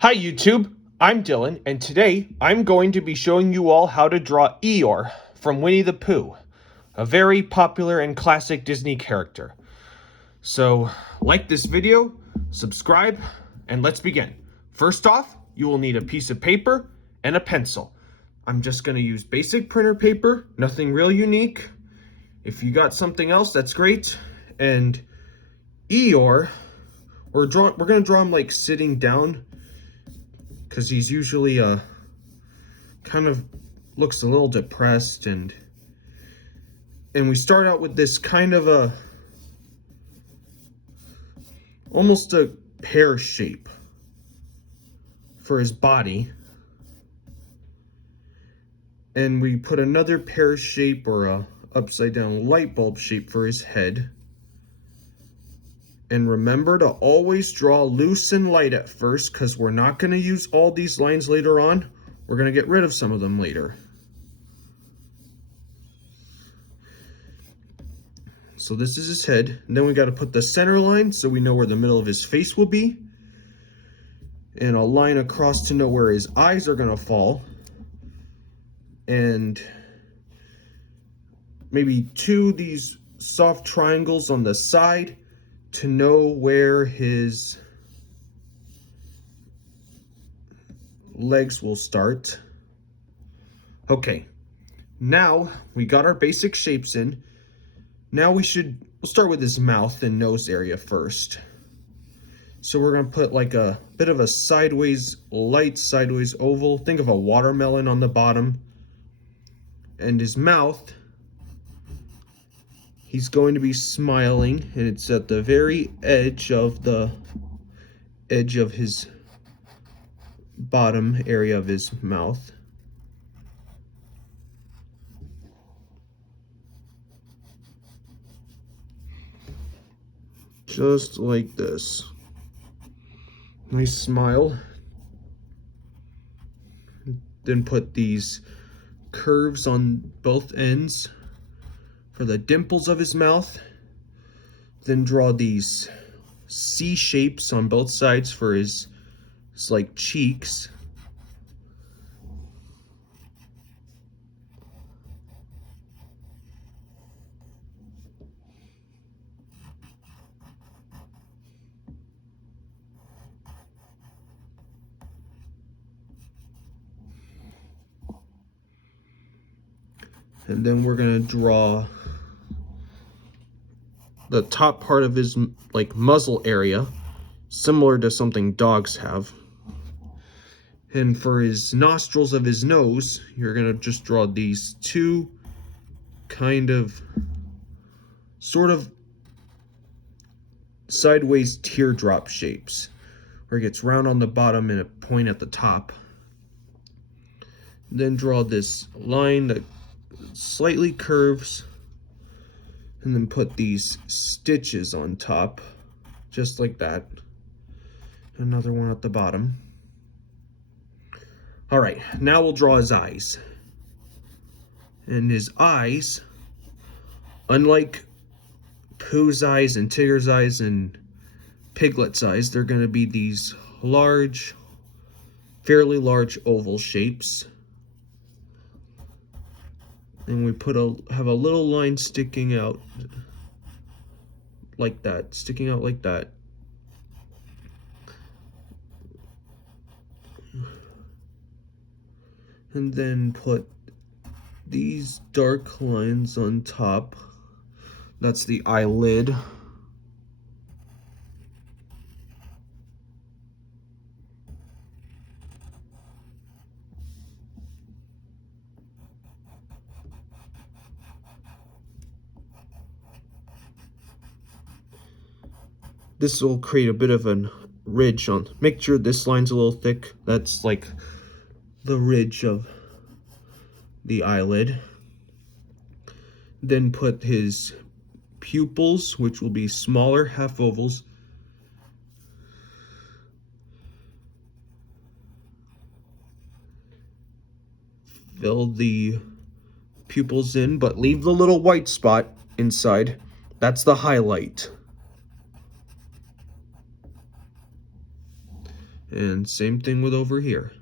Hi YouTube, I'm Dylan, and today I'm going to be showing you all how to draw Eeyore from Winnie the Pooh, a very popular and classic Disney character. So, like this video, subscribe, and let's begin. First off, you will need a piece of paper and a pencil. I'm just going to use basic printer paper, nothing real unique. If you got something else, that's great. And Eeyore, we're going to draw him like sitting down, because he's usually kind of looks a little depressed, and we start out with this kind of a almost a pear shape for his body, and we put another pear shape or a upside down light bulb shape for his head. And remember to always draw loose and light at first, because we're not going to use all these lines later on. We're going to get rid of some of them later. So this is his head. And then we got to put the center line so we know where the middle of his face will be. And a line across to know where his eyes are going to fall. And maybe two of these soft triangles on the side to know where his legs will start. Okay, now we got our basic shapes in. Now we'll start with his mouth and nose area first. So we're gonna put like a bit of a light sideways oval. Think of a watermelon on the bottom. And his mouth, he's going to be smiling, and it's at the very edge of his bottom area of his mouth. Just like this. Nice smile. Then put these curves on both ends for the dimples of his mouth. Then draw these C shapes on both sides for his like cheeks. And then we're gonna draw the top part of his like muzzle area, similar to something dogs have. And for his nostrils of his nose, you're gonna just draw these two kind of sort of sideways teardrop shapes, where it gets round on the bottom and a point at the top. Then draw this line that slightly curves, and then put these stitches on top, just like that. Another one at the bottom. All right, now we'll draw his eyes. And his eyes, unlike Pooh's eyes and Tigger's eyes and Piglet's eyes, they're going to be these large, fairly large oval shapes. And we have a little line sticking out like that, And then put these dark lines on top. That's the eyelid. This will create a bit of a ridge on. Make sure this line's a little thick. That's like the ridge of the eyelid. Then put his pupils, which will be smaller half ovals. Fill the pupils in, but leave the little white spot inside. That's the highlight. And same thing with over here.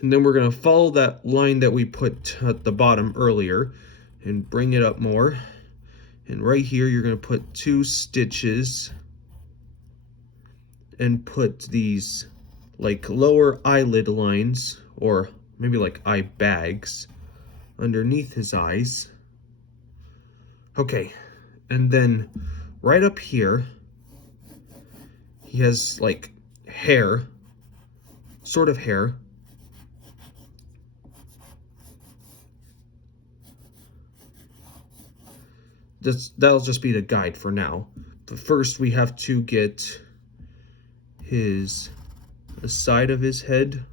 And then we're going to follow that line that we put at the bottom earlier and bring it up more. And right here, you're going to put 2 stitches and put these like lower eyelid lines, or maybe like eye bags, underneath his eyes. Okay, and then right up here, he has like hair, sort of hair. That'll just be the guide for now. But first we have to get the side of his head.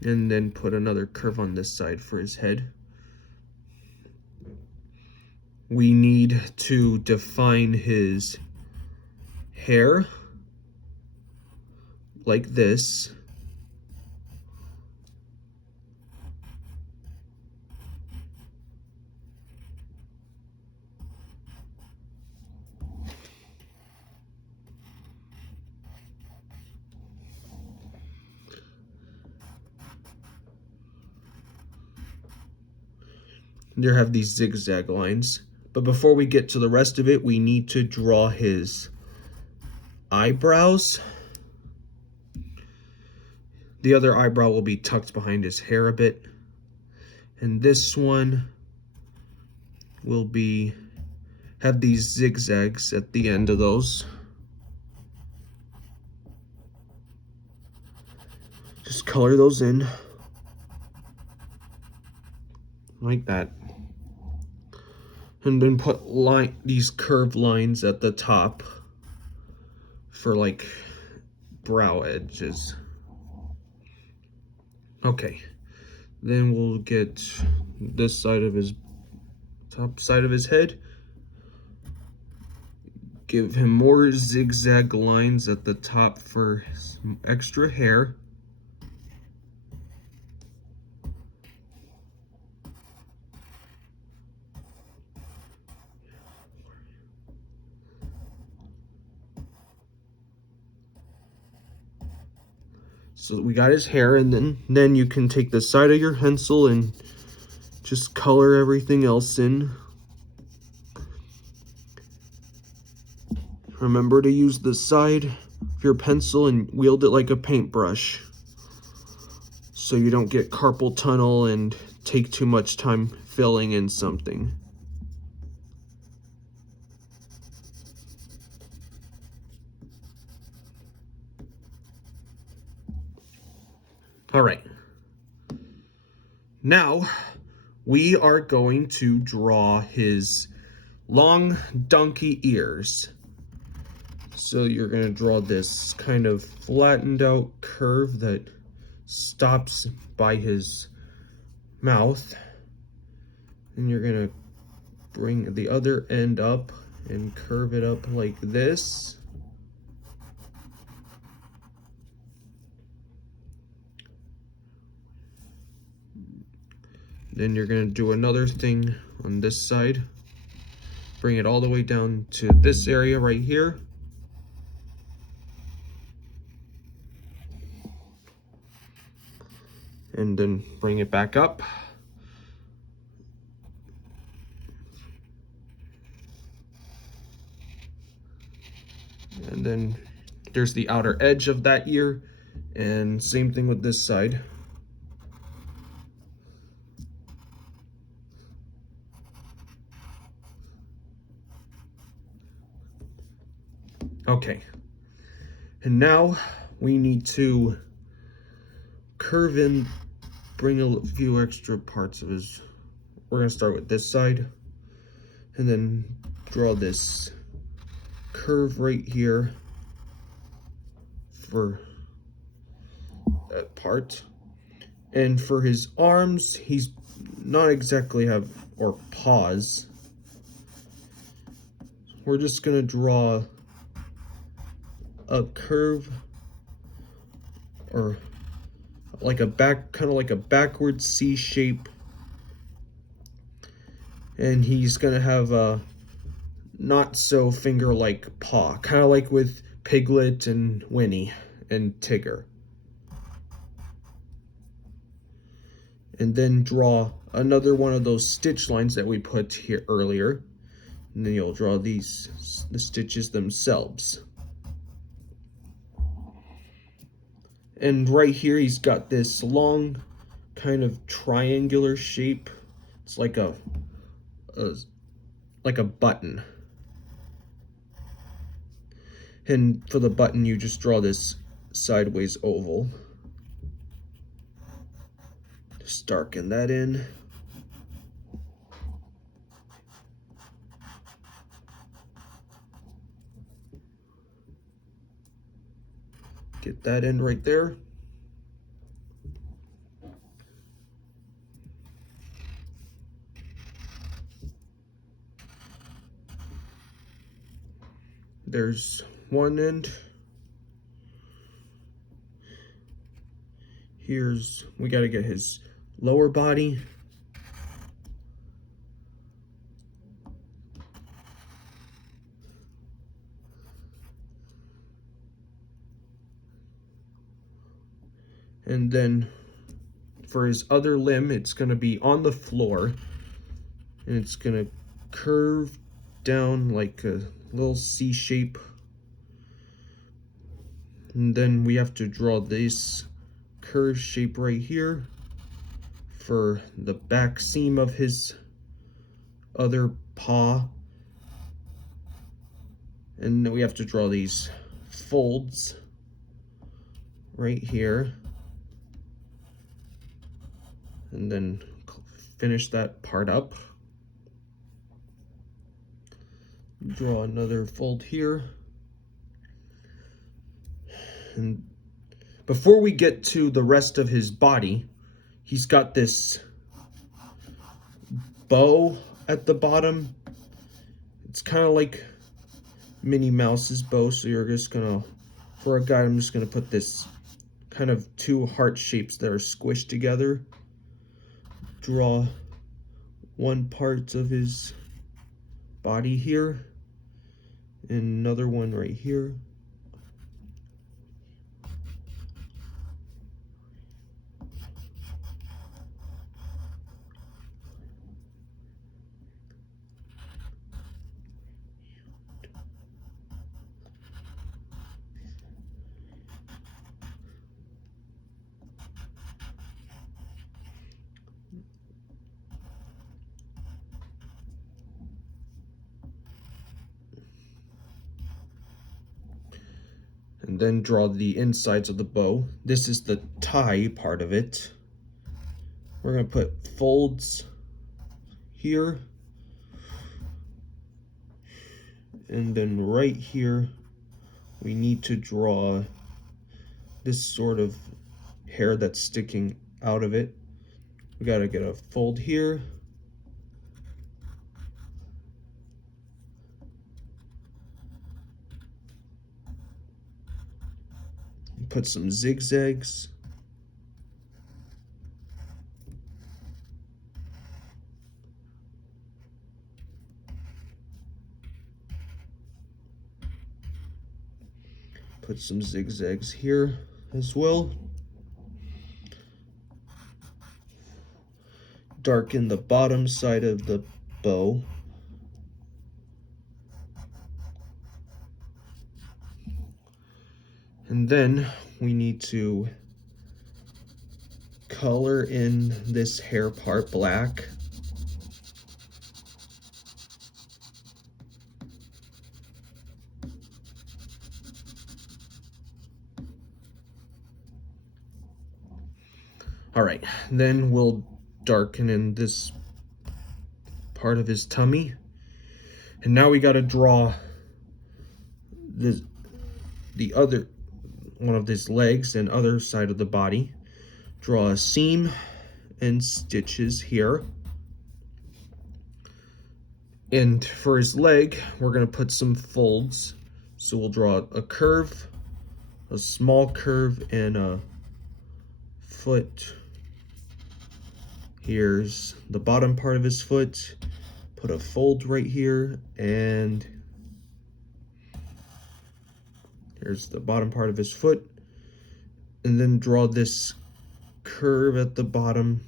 And then put another curve on this side for his head. We need to define his hair like this. There have these zigzag lines. But before we get to the rest of it, we need to draw his eyebrows. The other eyebrow will be tucked behind his hair a bit. And this one will have these zigzags at the end of those. Just color those in like that. And then put these curved lines at the top for like brow edges. Okay, then we'll get this side of his top side of his head. Give him more zigzag lines at the top for some extra hair. So we got his hair, and then you can take the side of your pencil and just color everything else in. Remember to use the side of your pencil and wield it like a paintbrush, so you don't get carpal tunnel and take too much time filling in something. All right. Now we are going to draw his long donkey ears. So you're going to draw this kind of flattened out curve that stops by his mouth. And you're going to bring the other end up and curve it up like this. Then you're going to do another thing on this side. Bring it all the way down to this area right here. And then bring it back up. And then there's the outer edge of that ear. And same thing with this side. Okay, and now we need to curve in, bring a few extra parts of his, we're gonna start with this side, and then draw this curve right here for that part. And for his arms, he's not exactly or paws. We're just gonna draw a curve, or like kind of like a backward C shape. And he's gonna have a not so finger-like paw, kind of like with Piglet and Winnie and Tigger. And then draw another one of those stitch lines that we put here earlier. And then you'll draw the stitches themselves. And right here, he's got this long kind of triangular shape. It's like a button. And for the button, you just draw this sideways oval. Just darken that in. Get that in right there. There's one end. We gotta get his lower body. And then for his other limb, it's gonna be on the floor, and it's gonna curve down like a little C shape. And then we have to draw this curved shape right here for the back seam of his other paw. And then we have to draw these folds right here. And then finish that part up. Draw another fold here. And before we get to the rest of his body, he's got this bow at the bottom. It's kind of like Minnie Mouse's bow, so you're just gonna, for a guy, I'm just gonna put this kind of two heart shapes that are squished together. Draw one part of his body here, and another one right here. And then draw the insides of the bow. This is the tie part of it. We're going to put folds here. And then right here, we need to draw this sort of hair that's sticking out of it. We got to get a fold here. Put some zigzags. Put some zigzags here as well. Darken the bottom side of the bow. And then we need to color in this hair part black. All right, then we'll darken in this part of his tummy. And now we got to draw the other one of his legs and other side of the body. draw a seam and stitches here. And for his leg, we're going to put some folds. So we'll draw a curve, a small curve, and a foot. Here's the bottom part of his foot. Put a fold right here, and here's the bottom part of his foot. And then draw this curve at the bottom.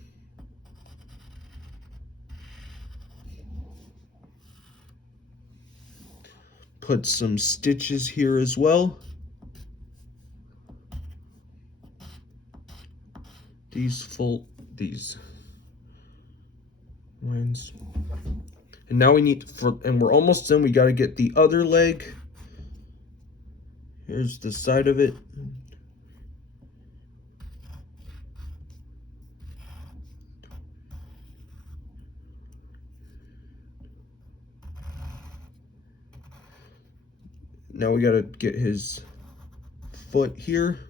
Put some stitches here as well. These lines. And now we need and we're almost done. We got to get the other leg. Here's the side of it. Now we got to get his foot here.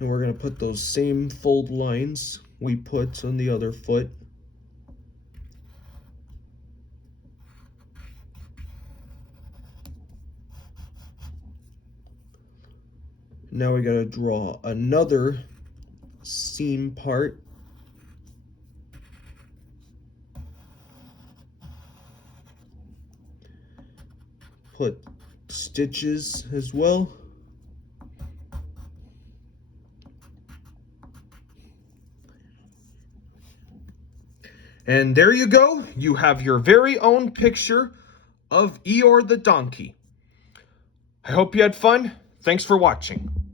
And we're going to put those same fold lines we put on the other foot. Now we got to draw another seam part. Put stitches as well. And there you go. You have your very own picture of Eeyore the donkey. I hope you had fun. Thanks for watching.